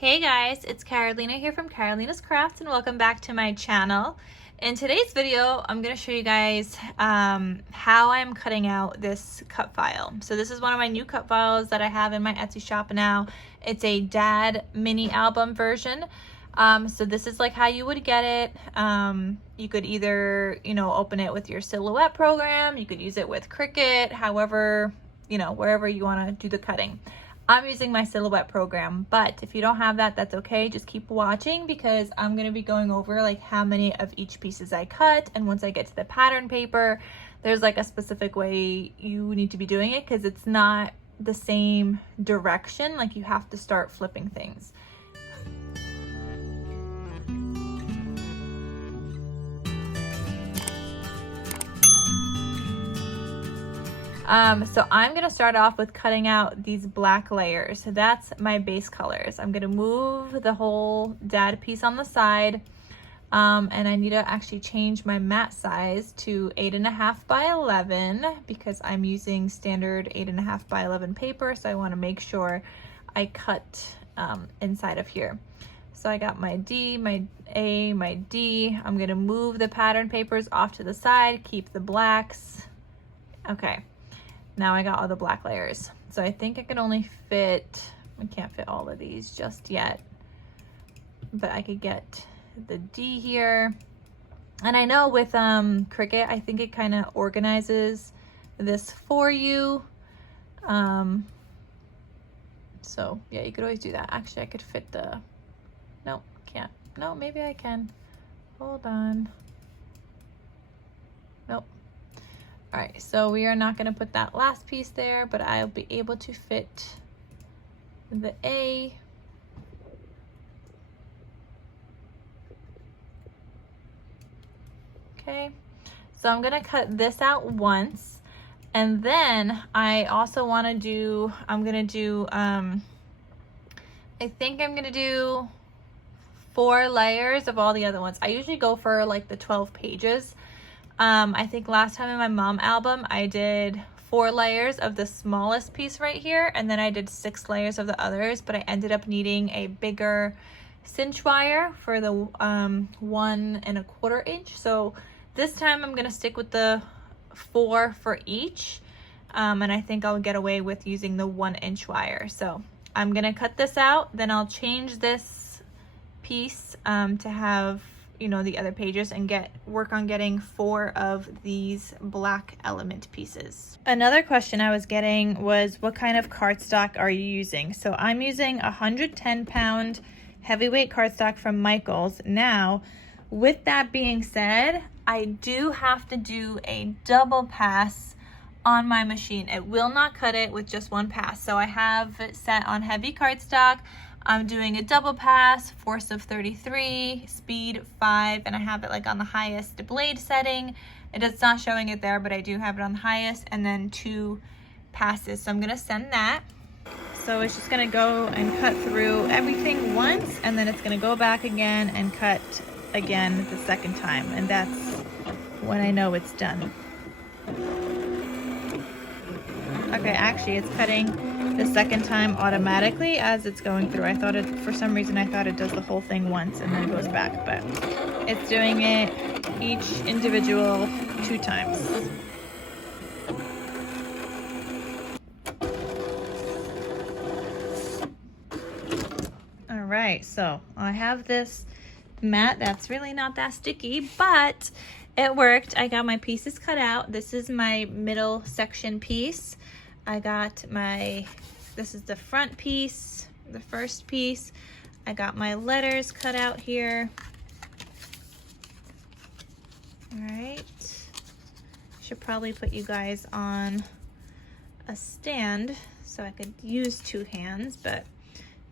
Hey guys, it's Carolina here from KarolinasKrafts and welcome back to my channel. In today's video, I'm going to show you guys how I'm cutting out this cut file. So this is one of my new cut files that I have in my Etsy shop now. It's a dad mini album version. So this is like how you would get it. You could either, open it with your Silhouette program. You could use it with Cricut, however, wherever you want to do the cutting. I'm using my Silhouette program, but if you don't have that, that's okay. Just keep watching because I'm going to be going over like how many of each pieces I cut. And once I get to the pattern paper, there's like a specific way you need to be doing it because it's not the same direction. Like you have to start flipping things. So I'm going to start off with cutting out these black layers. So that's my base colors. I'm going to move the whole dad piece on the side. And I need to actually change my mat size to 8.5 by 11 because I'm using standard 8.5 by 11 paper. So I want to make sure I cut inside of here. So I got my D, my A, my D. I'm going to move the pattern papers off to the side, keep the blacks. Okay. Now I got all the black layers. So I think I can only fit, I can't fit all of these just yet, but I could get the D here. And I know with Cricut, I think it kind of organizes this for you. So yeah, you could always do that. Actually, I could fit the, no, can't. No, maybe I can. Hold on. Nope. All right, so we are not going to put that last piece there, but I'll be able to fit the A. Okay, so I'm going to cut this out once, and then I also want to do, I think I'm going to do 4 layers of all the other ones. I usually go for like the 12 pages. I think last time in my mom album, I did 4 layers of the smallest piece right here, and then I did 6 layers of the others, but I ended up needing a bigger cinch wire for the 1¼ inch. So this time I'm gonna stick with the 4 for each, and I think I'll get away with using the 1-inch wire. So I'm gonna cut this out, then I'll change this piece to have the other pages and work on getting 4 of these black element pieces. Another question I was getting was, what kind of cardstock are you using? So I'm using 110-pound heavyweight cardstock from Michaels. Now, with that being said, I do have to do a double pass on my machine. It will not cut it with just one pass. So I have it set on heavy cardstock. I'm doing a double pass, force of 33, speed 5, and I have it like on the highest blade setting. It's not showing it there, but I do have it on the highest, and then 2 passes. So I'm gonna send that. So it's just gonna go and cut through everything once, and then it's gonna go back again and cut again the second time. And that's when I know it's done. Okay, actually it's cutting the second time automatically as it's going through. I thought it, for some reason, I thought it does the whole thing once and then goes back, but it's doing it each individual 2 times. All right, so I have this mat that's really not that sticky, but it worked. I got my pieces cut out. This is my middle section piece. I got this is the front piece, the first piece. I got my letters cut out here. All right. Should probably put you guys on a stand so I could use 2 hands, but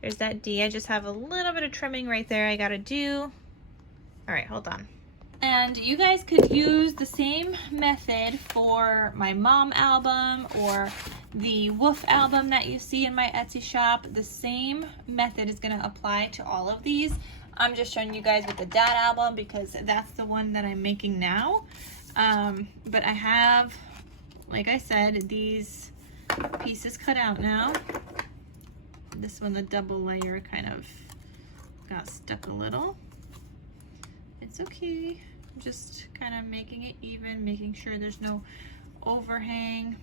there's that D. I just have a little bit of trimming right there I gotta do. All right, hold on. And you guys could use the same method for my mom album or the Woof album that you see in my Etsy shop. The same method is going to apply to all of these. I'm just showing you guys with the dad album because that's the one that I'm making now. But I have, like I said, these pieces cut out now. This one, the double layer kind of got stuck a little. It's okay. I'm just kind of making it even, making sure there's no overhang.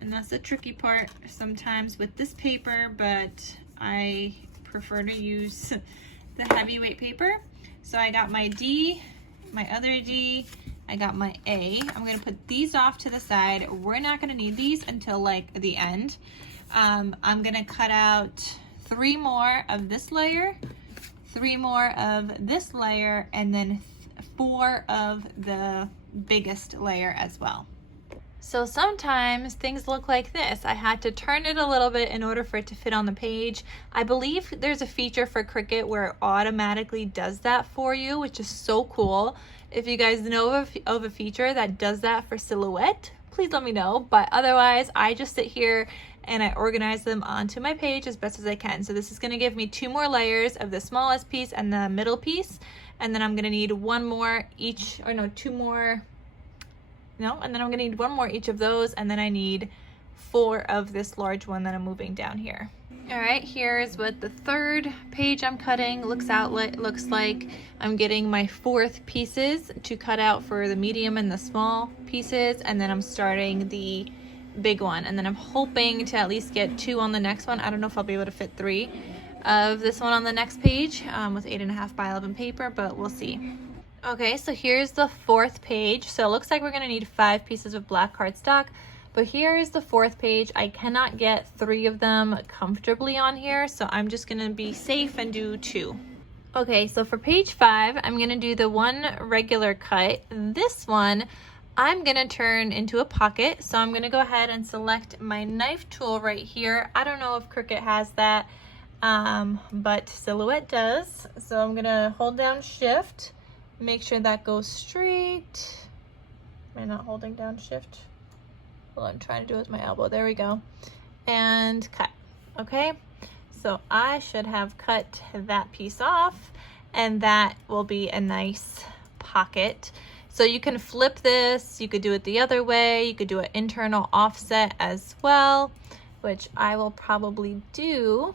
And that's the tricky part sometimes with this paper, but I prefer to use the heavyweight paper. So I got my D, my other D, I got my A. I'm gonna put these off to the side. We're not gonna need these until like the end. I'm gonna cut out 3 more of this layer, 3 more of this layer, and then 4 of the biggest layer as well. So sometimes things look like this. I had to turn it a little bit in order for it to fit on the page. I believe there's a feature for Cricut where it automatically does that for you, which is so cool. If you guys know of a feature that does that for silhouette, please let me know. But otherwise, I just sit here and I organize them onto my page as best as I can. So this is gonna give me 2 more layers of the smallest piece and the middle piece. And then I'm gonna need 1 more each, or no, 2 more. No, and then I'm gonna need 1 more each of those, and then I need 4 of this large one that I'm moving down here. All right, here's what the 3rd page I'm cutting looks like. I'm getting my 4th pieces to cut out for the medium and the small pieces, and then I'm starting the big one, and then I'm hoping to at least get 2 on the next one. I don't know if I'll be able to fit 3 of this one on the next page with 8.5 by 11 paper, but we'll see. Okay, so here's the 4th page. So it looks like we're gonna need 5 pieces of black cardstock, but here is the 4th page. I cannot get 3 of them comfortably on here, so I'm just gonna be safe and do 2. Okay, so for page 5, I'm gonna do the 1 regular cut. This one, I'm gonna turn into a pocket. So I'm gonna go ahead and select my knife tool right here. I don't know if Cricut has that, but Silhouette does. So I'm gonna hold down Shift, make sure that goes straight. Am I not holding down Shift? Hold on, I'm trying to do it with my elbow. There we go. And cut. Okay, so I should have cut that piece off, and that will be a nice pocket. So you can flip this, you could do it the other way, you could do an internal offset as well, which I will probably do.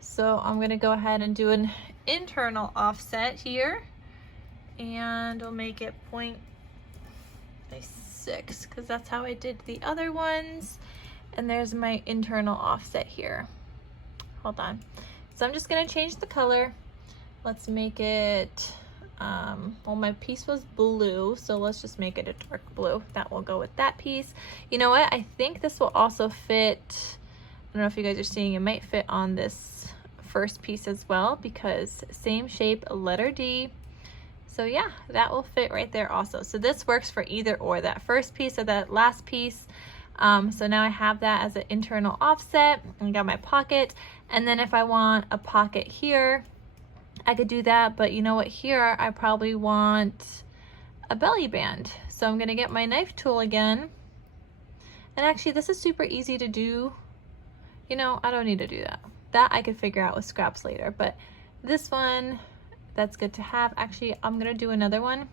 So I'm gonna go ahead and do an internal offset here. And we'll make it 0.6 because that's how I did the other ones. And there's my internal offset here. Hold on. So I'm just gonna change the color. Let's make it, well, my piece was blue, so let's just make it a dark blue. That will go with that piece. You know what? I think this will also fit, I don't know if you guys are seeing, it might fit on this first piece as well because same shape, letter D. So yeah, that will fit right there also. So this works for either or, that first piece or that last piece. So now I have that as an internal offset. I got my pocket. And then if I want a pocket here, I could do that. But you know what, here I probably want a belly band. So I'm gonna get my knife tool again. And actually this is super easy to do. You know, I don't need to do that. That I could figure out with scraps later. But this one, that's good to have. Actually, I'm gonna do another one.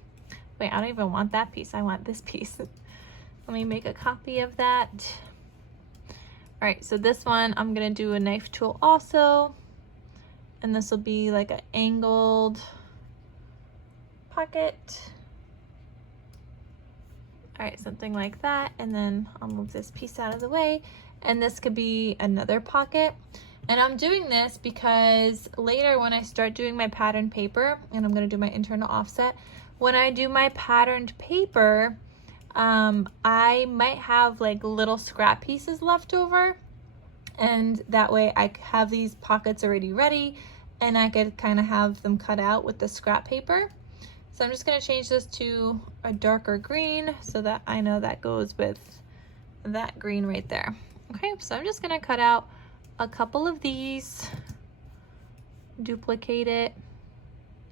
Wait, I don't even want that piece. I want this piece. Let me make a copy of that. All right, so this one, I'm gonna do a knife tool also. And this will be like an angled pocket. All right, something like that. And then I'll move this piece out of the way. And this could be another pocket. And I'm doing this because later when I start doing my patterned paper, and I'm gonna do my internal offset, when I do my patterned paper, I might have like little scrap pieces left over, and that way I have these pockets already ready and I could kind of have them cut out with the scrap paper. So I'm just gonna change this to a darker green so that I know that goes with that green right there. Okay, so I'm just gonna cut out a couple of these, duplicate it,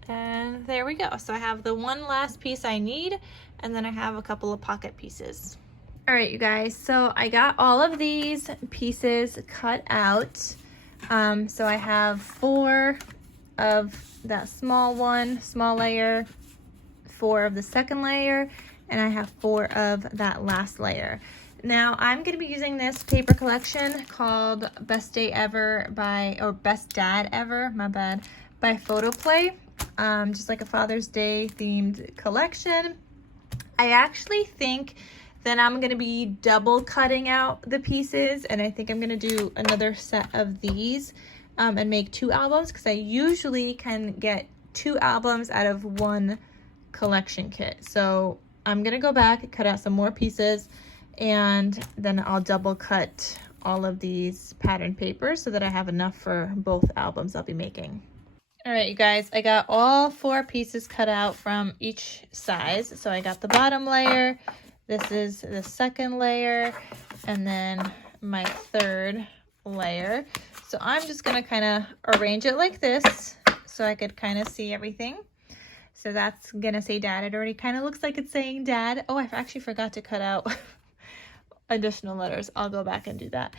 and there we go. So I have the one last piece I need, and then I have a couple of pocket pieces. All right, you guys, so I got all of these pieces cut out. So I have 4 of that small layer, 4 of the second layer, and I have 4 of that last layer. Now I'm going to be using this paper collection called Best Day Ever Best Dad Ever, my bad, by Photoplay. Just like a Father's Day themed collection. I actually think that I'm going to be double cutting out the pieces, and I think I'm going to do another set of these and make 2 albums, because I usually can get 2 albums out of 1 collection kit. So I'm going to go back, cut out some more pieces, and then I'll double cut all of these pattern papers so that I have enough for both albums I'll be making. All right, you guys, I got all 4 pieces cut out from each size. So I got the bottom layer, this is the second layer, and then my 3rd layer. So I'm just gonna kind of arrange it like this so I could kind of see everything. So that's gonna say dad. It already kind of looks like it's saying dad. Oh, I actually forgot to cut out additional letters. I'll go back and do that.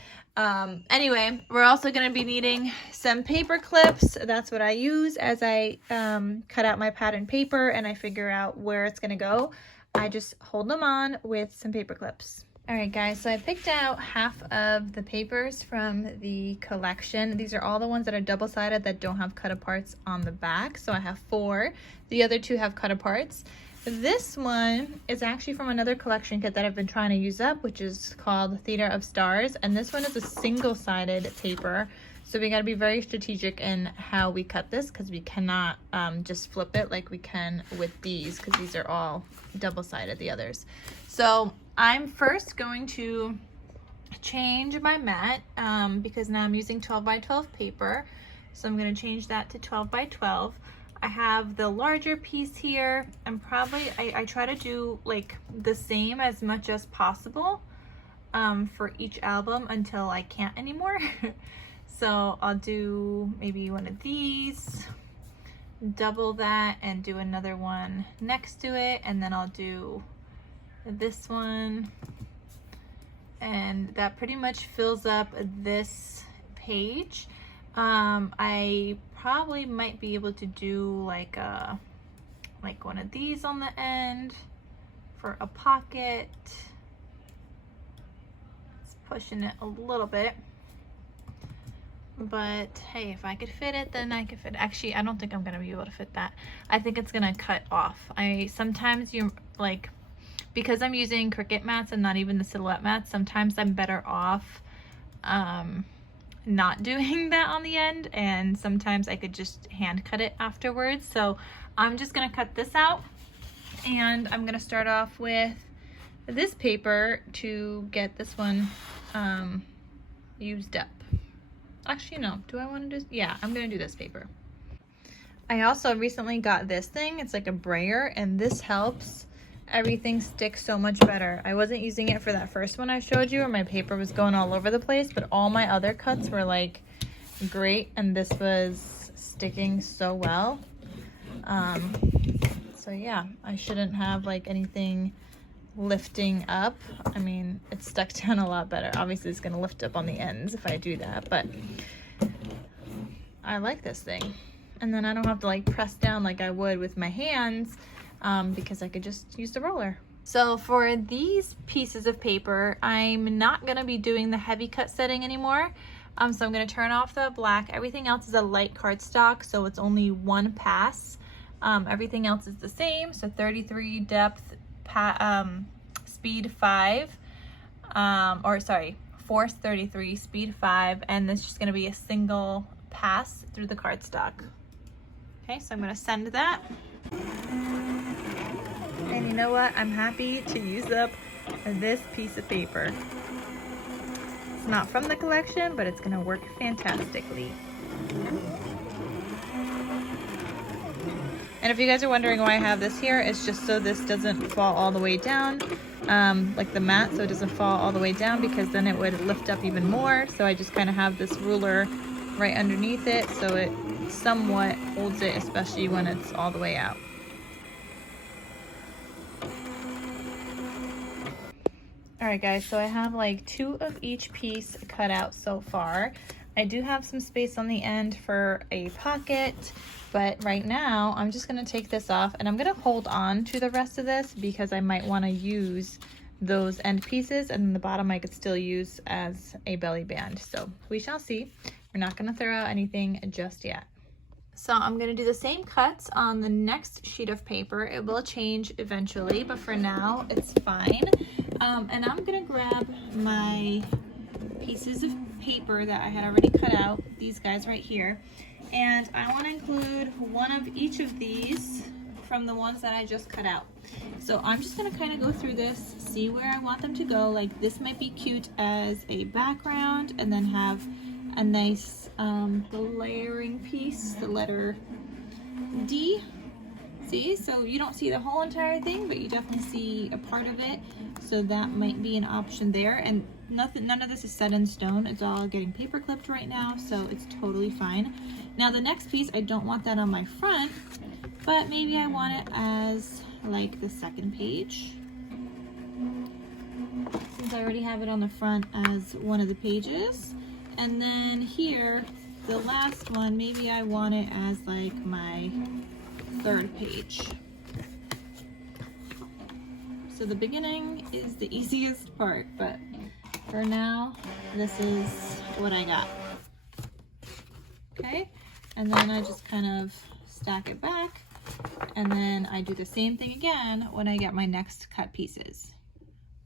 Anyway, we're also going to be needing some paper clips. That's what I use as I cut out my pattern paper and I figure out where it's going to go. I just hold them on with some paper clips. All right, guys, so I picked out half of the papers from the collection. These are all the ones that are double-sided that don't have cut aparts on the back. So I have 4. The other 2 have cut aparts. This one is actually from another collection kit that I've been trying to use up, which is called Theater of Stars. And this one is a single-sided paper. So we got to be very strategic in how we cut this, because we cannot just flip it like we can with these, because these are all double-sided, the others. So I'm first going to change my mat because now I'm using 12 by 12 paper. So I'm going to change that to 12 by 12. I have the larger piece here, and probably I try to do like the same as much as possible for each album until I can't anymore. So I'll do maybe one of these, double that, and do another one next to it, and then I'll do this one, and that pretty much fills up this page. I probably might be able to do like one of these on the end for a pocket. It's pushing it a little bit, but hey, if I could fit it, then I could fit it. Actually, I don't think I'm gonna be able to fit that. I think it's gonna cut off. Sometimes you're like, because I'm using Cricut mats and not even the silhouette mats, sometimes I'm better off not doing that on the end, and sometimes I could just hand cut it afterwards. So I'm just gonna cut this out, and I'm gonna start off with this paper to get this one used up. Actually, no, do I want to do, yeah, I'm gonna do this paper. I also recently got this thing. It's like a brayer, and this helps everything sticks so much better. I wasn't using it for that first one I showed you where my paper was going all over the place, but all my other cuts were like great, and this was sticking so well. So yeah, I shouldn't have like anything lifting up. I mean, it's stuck down a lot better. Obviously it's gonna lift up on the ends if I do that, but I like this thing. And then I don't have to like press down like I would with my hands, because I could just use the roller. So for these pieces of paper, I'm not gonna be doing the heavy cut setting anymore. So I'm gonna turn off the black. Everything else is a light cardstock, so it's only 1 pass. Everything else is the same. So 33 depth, speed 5, force 33, speed 5, and it's just gonna be a single pass through the cardstock. Okay, so I'm gonna send that. And you know what? I'm happy to use up this piece of paper. It's not from the collection, but it's gonna work fantastically. And if you guys are wondering why I have this here, it's just so this doesn't fall all the way down, like the mat, so it doesn't fall all the way down, because then it would lift up even more. So I just kind of have this ruler right underneath it, so it somewhat holds it, especially when it's all the way out. All right guys, so I have like 2 of each piece cut out so far. I do have some space on the end for a pocket, but right now I'm just gonna take this off, and I'm gonna hold on to the rest of this because I might wanna use those end pieces, and then the bottom I could still use as a belly band. So we shall see. We're not going to throw out anything just yet. So I'm going to do the same cuts on the next sheet of paper. It will change eventually, but for now it's fine. And I'm going to grab my pieces of paper that I had already cut out, these guys right here, and I want to include one of each of these from the ones that I just cut out. So I'm just going to kind of go through this, see where I want them to go. Like this might be cute as a background, and then have a nice layering piece, the letter D. See, so you don't see the whole entire thing, but you definitely see a part of it. So that might be an option there. And none of this is set in stone. It's all getting paper clipped right now, so it's totally fine. Now the next piece, I don't want that on my front, but maybe I want it as like the second page. Since I already have it on the front as one of the pages. And then here, the last one, maybe I want it as like my third page. So the beginning is the easiest part, but for now, this is what I got. Okay, and then I just kind of stack it back, and then I do the same thing again when I get my next cut pieces.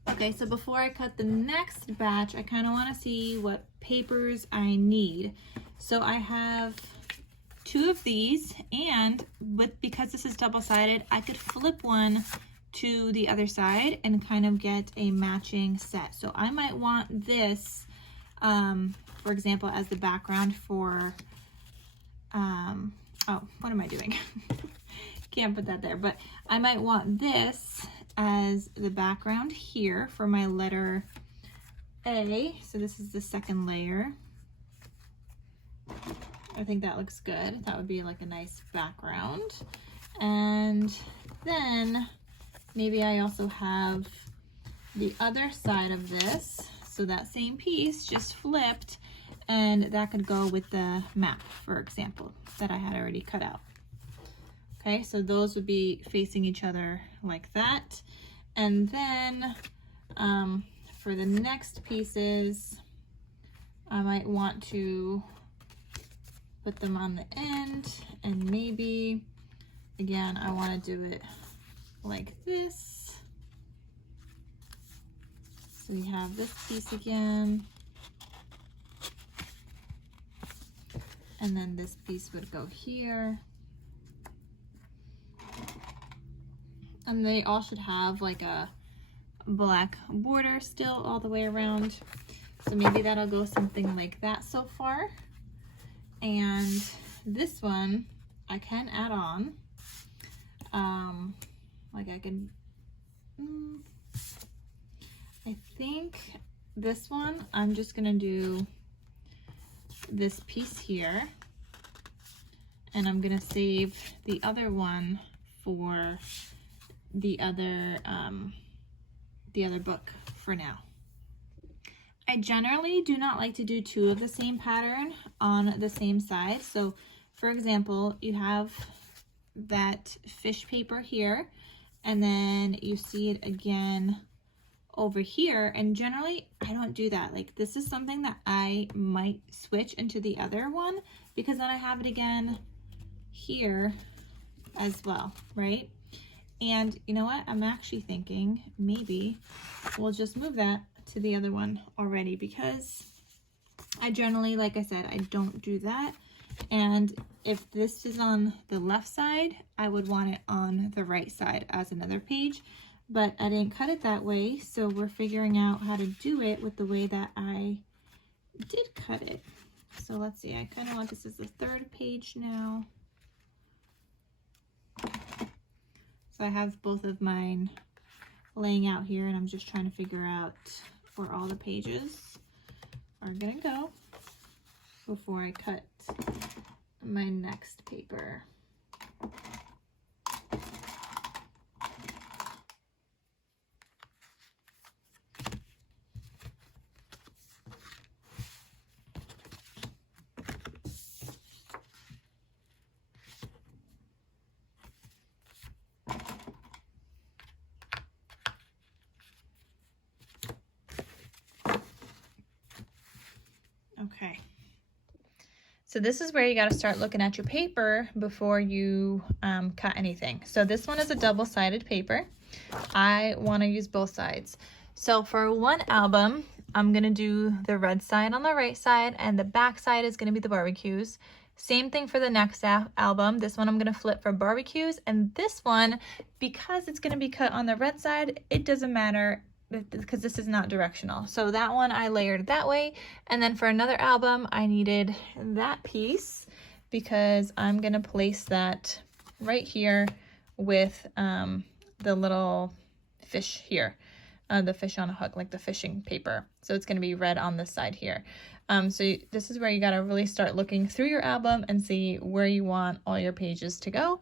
Okay, so before I cut the next batch, I kind of want to see what papers I need. So I have 2 of these, and because this is double-sided, I could flip one to the other side and kind of get a matching set. So I might want this, for example, as the background for, oh, what am I doing? Can't put that there, but I might want this as the background here for my letter A. So this is the second layer. I think that looks good. That would be like a nice background. And then maybe I also have the other side of this. So that same piece just flipped, and that could go with the map, for example, that I had already cut out. Okay, so those would be facing each other like that. And then for the next pieces, I might want to put them on the end, and maybe, again, I want to do it like this. So we have this piece again, and then this piece would go here. And they all should have like a black border still all the way around. So maybe that'll go something like that so far. And this one I can add on. Like I can, I think this one, I'm just gonna do this piece here, and I'm gonna save the other one for the other book for now. I generally do not like to do 2 of the same pattern on the same side. So for example, you have that fish paper here, and then you see it again over here, and generally I don't do that. Like this is something that I might switch into the other one, because then I have it again here as well, right? And you know what? I'm actually thinking maybe we'll just move that to the other one already, because I generally, like I said, I don't do that. And if this is on the left side, I would want it on the right side as another page, but I didn't cut it that way. So we're figuring out how to do it with the way that I did cut it. So let's see, I kind of want this as the third page now. So I have both of mine laying out here, and I'm just trying to figure out where all the pages are gonna go before I cut my next paper. So this is where you got to start looking at your paper before you cut anything. So this one is a double-sided paper. I want to use both sides. So for one album, I'm going to do the red side on the right side, and the back side is going to be the barbecues. Same thing for the next album. This one I'm going to flip for barbecues, and this one, because it's going to be cut on the red side, it doesn't matter because this is not directional. So that one I layered that way. And then for another album, I needed that piece because I'm going to place that right here with the little fish here. The fish on a hook, like the fishing paper. So it's going to be red on this side here. This is where you got to really start looking through your album and see where you want all your pages to go.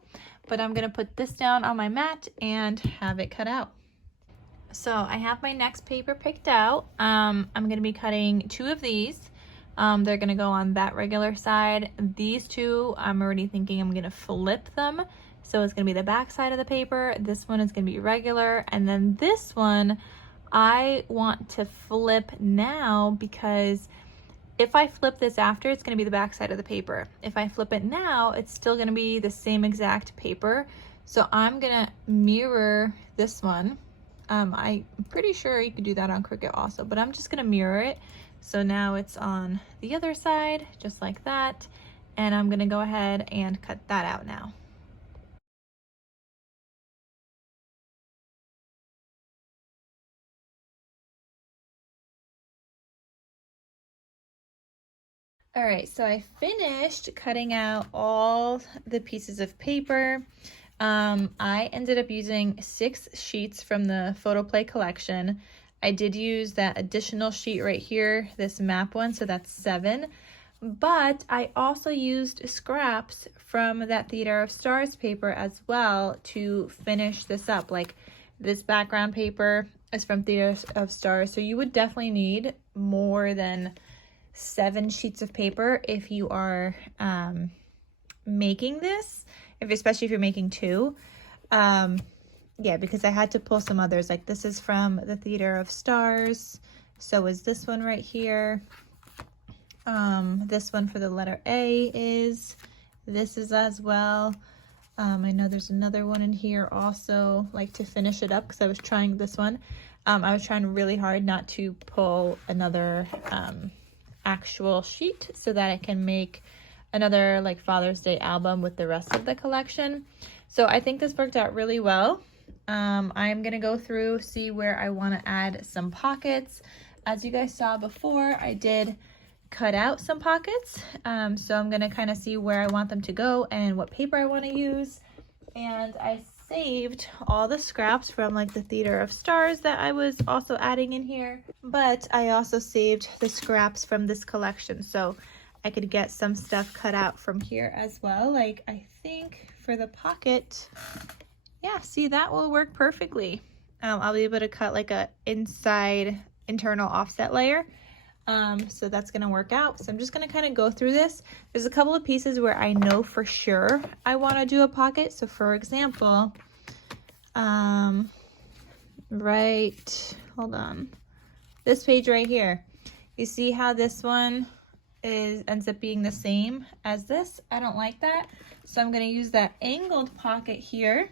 But I'm going to put this down on my mat and have it cut out. So I have my next paper picked out. I'm going to be cutting 2 of these. They're going to go on that regular side. These 2, I'm already thinking I'm going to flip them. So it's going to be the back side of the paper. This one is going to be regular. And then this one, I want to flip now because if I flip this after, it's going to be the back side of the paper. If I flip it now, it's still going to be the same exact paper. So I'm going to mirror this one. I'm pretty sure you could do that on Cricut also, but I'm just going to mirror it. So now it's on the other side, just like that. And I'm going to go ahead and cut that out now. All right, so I finished cutting out all the pieces of paper. I ended up using 6 sheets from the Photoplay collection. I did use that additional sheet right here, this map one, so that's 7. But I also used scraps from that Theater of Stars paper as well to finish this up. Like this background paper is from Theater of Stars, so you would definitely need more than 7 sheets of paper if you are making this, especially if you're making 2. Yeah, because I had to pull some others. Like this is from the Theater of Stars. So is this one right here. This one for the letter A is. This is as well. I know there's another one in here also, like to finish it up because I was trying this one. I was trying really hard not to pull another actual sheet so that I can make another like Father's Day album with the rest of the collection. So I think this worked out really well. I'm gonna go through, see where I want to add some pockets. As you guys saw before, I did cut out some pockets. So I'm gonna kind of see where I want them to go and what paper I want to use. And I saved all the scraps from like the Theater of Stars that I was also adding in here, but I also saved the scraps from this collection so I could get some stuff cut out from here as well. Like I think for the pocket, yeah, see, that will work perfectly. I'll be able to cut like a internal offset layer. So that's gonna work out. So I'm just gonna kind of go through this. There's a couple of pieces where I know for sure I want to do a pocket. So for example, hold on, this page right here, you see how this one ends up being the same as this? I don't like that. So I'm gonna use that angled pocket here,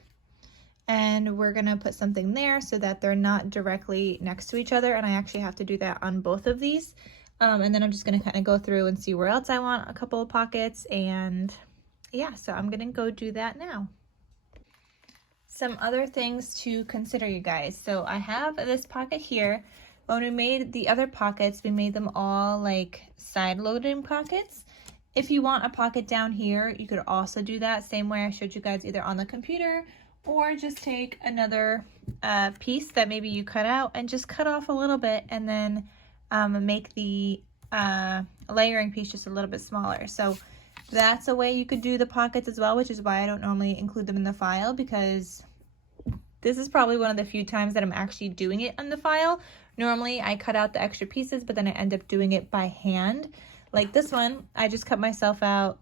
and we're gonna put something there so that they're not directly next to each other, and I actually have to do that on both of these. And then I'm just gonna kind of go through and see where else I want a couple of pockets, and yeah, so I'm gonna go do that now. Some other things to consider, you guys. So I have this pocket here. When we made the other pockets, we made them all like side loading pockets. If you want a pocket down here, you could also do that same way I showed you guys, either on the computer or just take another piece that maybe you cut out and just cut off a little bit, and then make the layering piece just a little bit smaller. So that's a way you could do the pockets as well, which is why I don't normally include them in the file, because this is probably one of the few times that I'm actually doing it on the file. Normally I cut out the extra pieces, but then I end up doing it by hand. Like this one, I just cut myself out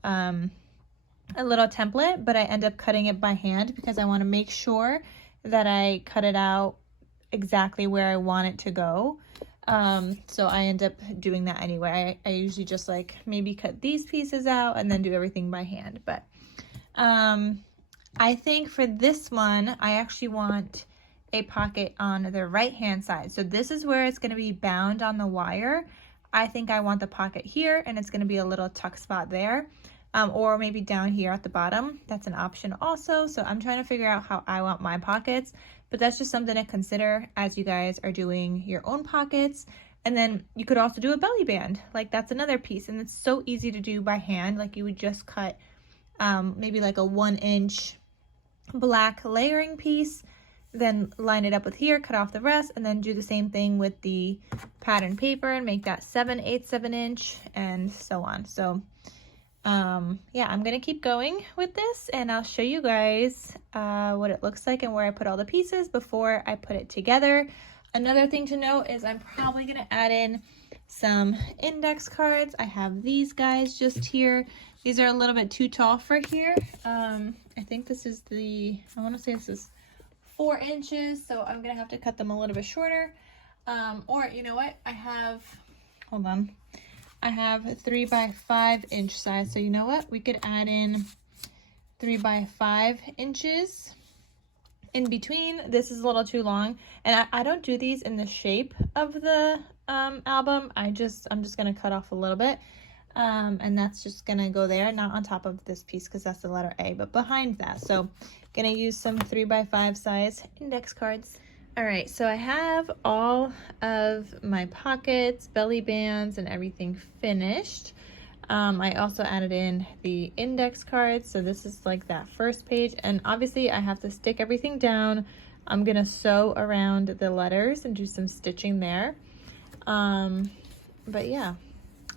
a little template, but I end up cutting it by hand because I want to make sure that I cut it out exactly where I want it to go. So I end up doing that anyway. I usually just like maybe cut these pieces out and then do everything by hand. But I think for this one, I actually want a pocket on the right hand side. So this is where it's going to be bound on the wire. I think I want the pocket here, and it's going to be a little tuck spot there, or maybe down here at the bottom. That's an option also. So I'm trying to figure out how I want my pockets, but that's just something to consider as you guys are doing your own pockets. And then you could also do a belly band. Like that's another piece, and it's so easy to do by hand. Like you would just cut maybe like a 1-inch black layering piece, then line it up with here, cut off the rest, and then do the same thing with the pattern paper and make that 7/8 of an inch and so on. So yeah, I'm gonna keep going with this, and I'll show you guys what it looks like and where I put all the pieces before I put it together. Another thing to note is I'm probably gonna add in some index cards. I have these guys just here. These are a little bit too tall for here. I think this is I want to say this is 4 inches, so I'm gonna have to cut them a little bit shorter. Or you know what? I have 3 by 5 inch size. So you know what? We could add in 3 by 5 inches in between. This is a little too long, and I don't do these in the shape of the album. I'm just gonna cut off a little bit. And that's just gonna go there, not on top of this piece because that's the letter A, but behind that. So gonna use some 3 by 5 size index cards. All right, so I have all of my pockets, belly bands, and everything finished. I also added in the index cards. So this is like that first page, and obviously I have to stick everything down. I'm gonna sew around the letters and do some stitching there. But yeah.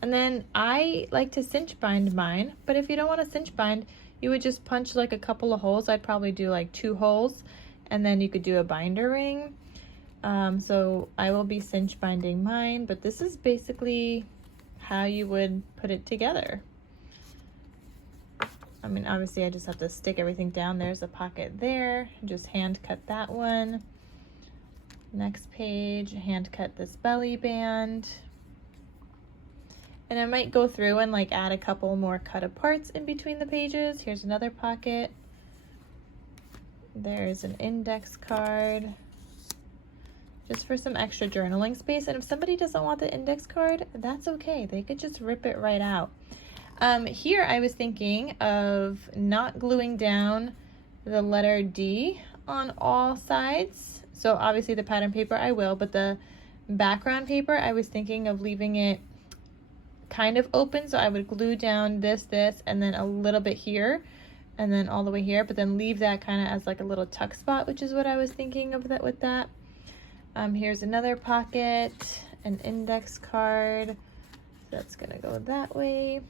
And then I like to cinch bind mine, but if you don't want to cinch bind, you would just punch like a couple of holes. I'd probably do like 2 holes, and then you could do a binder ring. So I will be cinch binding mine, but this is basically how you would put it together. I mean, obviously I just have to stick everything down. There's a pocket there, just hand cut that one. Next page, hand cut this belly band. And I might go through and like add a couple more cut aparts in between the pages. Here's another pocket. There's an index card, just for some extra journaling space. And if somebody doesn't want the index card, that's okay. They could just rip it right out. Here I was thinking of not gluing down the letter D on all sides. So obviously the pattern paper I will, but the background paper I was thinking of leaving it kind of open. So I would glue down this, and then a little bit here, and then all the way here, but then leave that kind of as like a little tuck spot, which is what I was thinking of that with that. Here's another pocket, an index card. That's gonna go that way.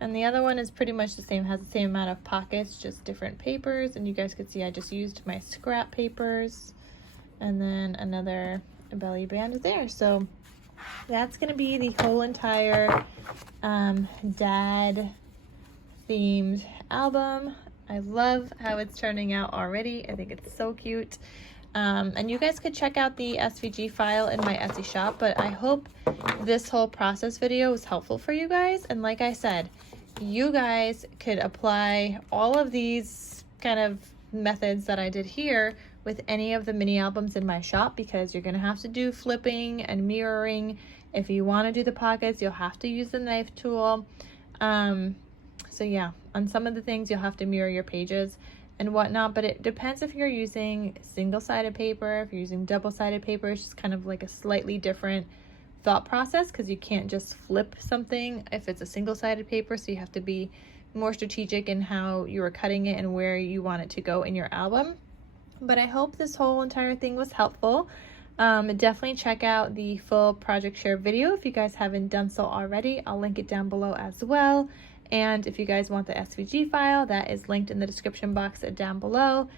And the other one is pretty much the same, has the same amount of pockets, just different papers. And you guys could see I just used my scrap papers. And then another belly band there. So that's gonna be the whole entire dad themed album. I love how it's turning out already. I think it's so cute. And you guys could check out the SVG file in my Etsy shop, but I hope this whole process video was helpful for you guys. And like I said, you guys could apply all of these kind of methods that I did here with any of the mini albums in my shop, because you're gonna have to do flipping and mirroring. If you want to do the pockets, you'll have to use the knife tool. So yeah, on some of the things you'll have to mirror your pages and whatnot, but it depends if you're using single-sided paper, if you're using double-sided paper. It's just kind of like a slightly different thought process, because you can't just flip something if it's a single-sided paper, so you have to be more strategic in how you are cutting it and where you want it to go in your album. But I hope this whole entire thing was helpful. Definitely check out the full project share video if you guys haven't done so already. I'll link it down below as well. And if you guys want the SVG file, that is linked in the description box down below.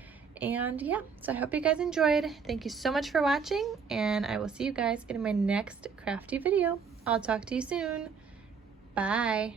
And yeah, so I hope you guys enjoyed. Thank you so much for watching, and I will see you guys in my next crafty video. I'll talk to you soon. Bye.